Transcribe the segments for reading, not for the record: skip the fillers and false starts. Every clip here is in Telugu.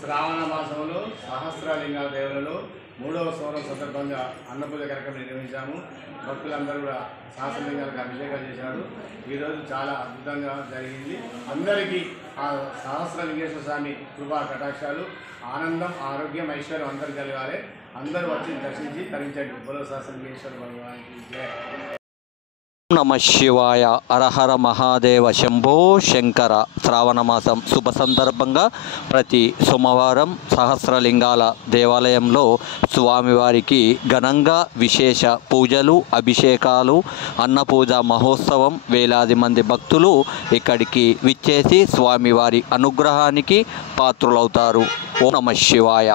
శ్రావణ మాసంలో సహస్రలింగాల దేవులలో 3వ సంవత్సరం సందర్భంగా అన్నపూజ కార్యక్రమం నిర్వహించాము. భక్తులందరూ కూడా సహస్రలింగాలకు అభిషేకాలు చేశారు. ఈరోజు చాలా అద్భుతంగా జరిగింది. అందరికీ ఆ సహస్రలింగేశ్వర స్వామి కృపా కటాక్షాలు, ఆనందం, ఆరోగ్యం, ఐశ్వర్యం అందరూ కలగాలి. అందరూ వచ్చి దర్శించి తరించండి. బోలో సహస్రలింగేశ్వర భగవానికి జయ. నమ శివాయ. అరహర మహాదేవ శంభో శంకర. శ్రావణ మాసం శుభ సందర్భంగా ప్రతి సోమవారం సహస్రలింగాల దేవాలయంలో స్వామివారికి ఘనంగా విశేష పూజలు, అభిషేకాలు, అన్నపూజ మహోత్సవం. వేలాది మంది భక్తులు ఇక్కడికి విచ్చేసి స్వామివారి అనుగ్రహానికి పాత్రులవుతారు. ఓం నమ శివాయ.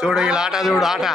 చూడు ఇలా ఆట, చూడు ఆట.